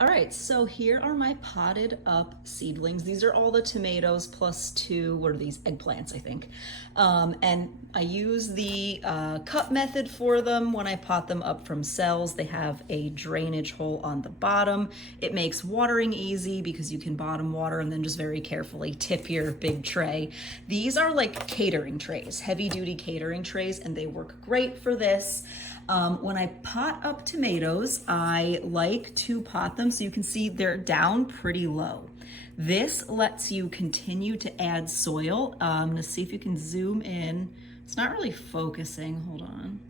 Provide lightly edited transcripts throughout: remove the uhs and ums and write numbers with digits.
All right, so here are my potted up seedlings. These are all the tomatoes plus two, what are these, eggplants, I think. And I use the cup method for them when I pot them up from cells. They have a drainage hole on the bottom. It makes watering easy because you can bottom water and then just very carefully tip your big tray. These are like catering trays, heavy duty catering trays, and they work great for this. When I pot up tomatoes, I like to pot them so you can see they're down pretty low. This lets you continue to add soil. I'm gonna see if you can zoom in. It's not really focusing, hold on.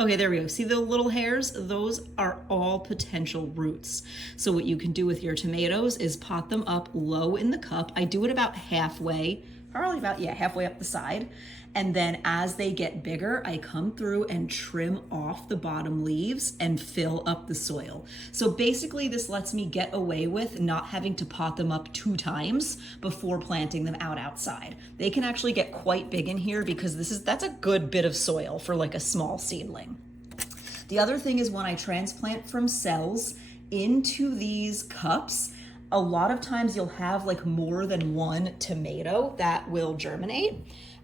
Okay, there we go. See the little hairs? Those are all potential roots. So what you can do with your tomatoes is pot them up low in the cup. I do it about halfway, probably about, yeah, halfway up the side. And then as they get bigger, I come through and trim off the bottom leaves and fill up the soil. So basically this lets me get away with not having to pot them up 2 times before planting them out outside. They can actually get quite big in here because that's a good bit of soil for like a small seedling. The other thing is when I transplant from cells into these cups, a lot of times you'll have like more than one tomato that will germinate.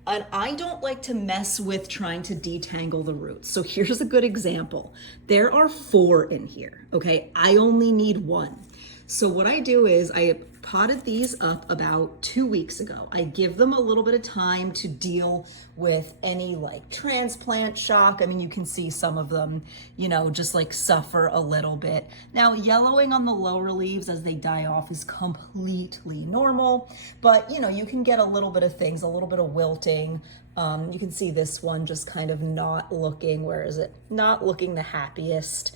And I don't like to mess with trying to detangle the roots. So here's a good example. There are 4 in here, okay? I only need 1. So what I do is I potted these up about 2 weeks ago. I give them a little bit of time to deal with any like transplant shock. I mean, you can see some of them, you know, just like suffer a little bit. Now, yellowing on the lower leaves as they die off is completely normal, but you know, you can get a little bit of things, a little bit of wilting. You can see this one just kind of not looking, where is it? Not looking the happiest.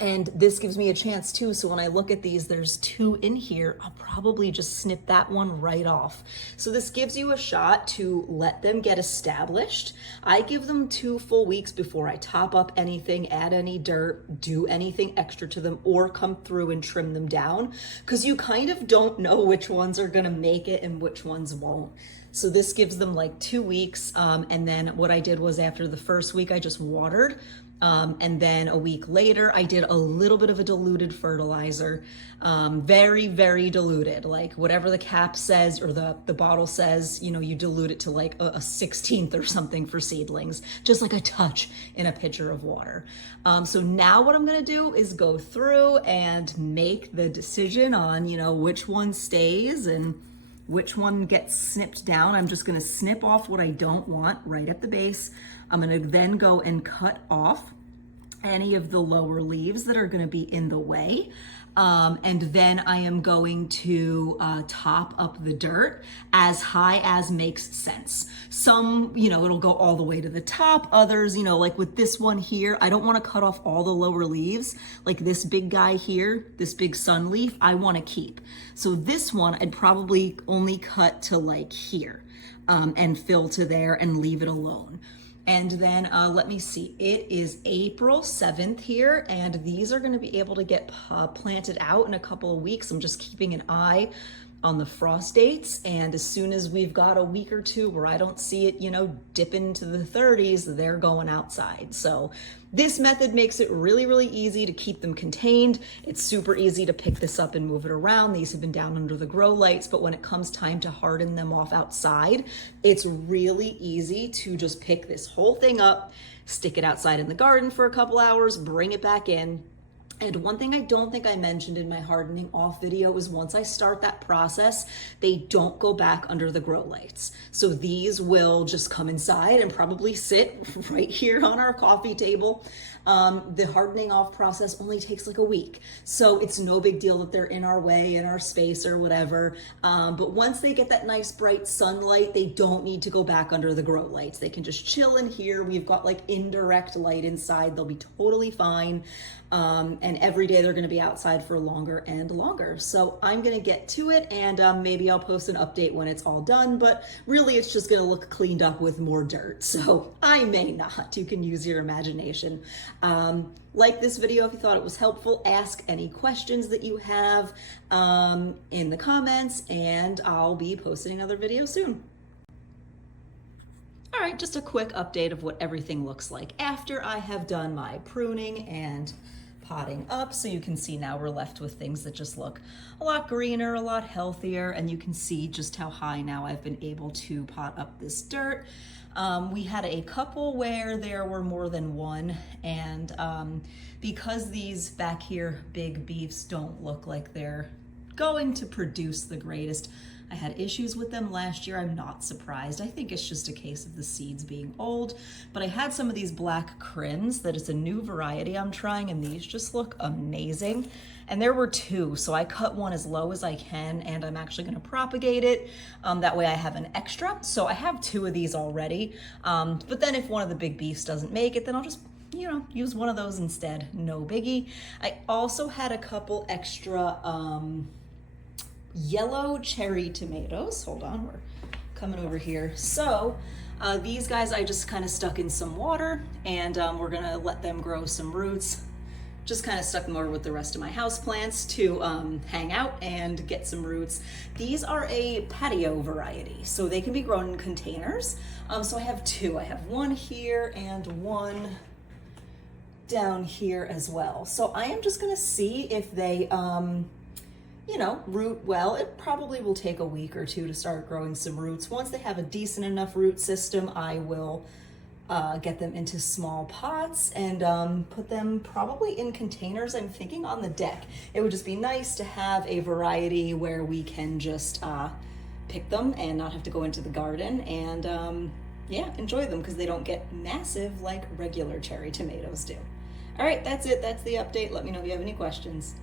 And this gives me a chance too, so when I look at these, there's 2 in here, I'll probably just snip that one right off. So this gives you a shot to let them get established. I give them 2 full weeks before I top up anything, add any dirt, do anything extra to them, or come through and trim them down, because you kind of don't know which ones are gonna make it and which ones won't. So this gives them like 2 weeks, and then what I did was after the first week, I just watered. And then a week later, I did a little bit of a diluted fertilizer, very, very diluted, like whatever the cap says or the bottle says, you know, you dilute it to like a 16th or something for seedlings, just like a touch in a pitcher of water. So now what I'm gonna do is go through and make the decision on, you know, which one stays and which one gets snipped down. I'm just gonna snip off what I don't want right at the base. I'm gonna then go and cut off any of the lower leaves that are gonna be in the way. And then I am going to top up the dirt as high as makes sense. Some, you know, it'll go all the way to the top. Others, you know, like with this one here, I don't want to cut off all the lower leaves. Like this big guy here, this big sun leaf, I want to keep. So this one, I'd probably only cut to like here and fill to there and leave it alone. And then let me see, it is April 7th here, and these are gonna be able to get planted out in a couple of weeks. I'm just keeping an eye on the frost dates, and as soon as we've got a week or 2 where I don't see it, you know, dip into the 30s, they're going outside. So this method makes it really, really easy to keep them contained. It's super easy to pick this up and move it around. These have been down under the grow lights, but when it comes time to harden them off outside, it's really easy to just pick this whole thing up, stick it outside in the garden for a couple hours, bring it back in. And one thing I don't think I mentioned in my hardening off video is once I start that process, they don't go back under the grow lights. So these will just come inside and probably sit right here on our coffee table. The hardening off process only takes like a week. So it's no big deal that they're in our way, in our space or whatever. But once they get that nice bright sunlight, they don't need to go back under the grow lights. They can just chill in here. We've got like indirect light inside. They'll be totally fine. And every day they're gonna be outside for longer and longer. So I'm gonna get to it, and maybe I'll post an update when it's all done, but really it's just gonna look cleaned up with more dirt. So I may not, you can use your imagination. Like this video if you thought it was helpful, ask any questions that you have in the comments, and I'll be posting another video soon. All right, just a quick update of what everything looks like after I have done my pruning and potting up, so you can see now we're left with things that just look a lot greener, a lot healthier, and you can see just how high now I've been able to pot up this dirt. We had a couple where there were more than one, and because these back here big beefs don't look like they're going to produce the greatest, I had issues with them last year. I'm not surprised. I think it's just a case of the seeds being old, but I had some of these black crims that is a new variety I'm trying, and these just look amazing. And there were two, so I cut one as low as I can, and I'm actually gonna propagate it. That way I have an extra. So I have two of these already, but then if one of the big beefs doesn't make it, then I'll just use one of those instead, no biggie. I also had a couple extra yellow cherry tomatoes. Hold on, we're coming over here. So these guys I just kind of stuck in some water, and we're gonna let them grow some roots. Just kind of stuck them over with the rest of my house plants to hang out and get some roots. These are a patio variety, so they can be grown in containers. So I have two. I have one here and one down here as well. So I am just gonna see if they root well. It probably will take a week or two to start growing some roots. Once they have a decent enough root system, I will get them into small pots and put them probably in containers. I'm thinking on the deck. It would just be nice to have a variety where we can just pick them and not have to go into the garden and enjoy them, because they don't get massive like regular cherry tomatoes do. All right, that's it. That's the update. Let me know if you have any questions.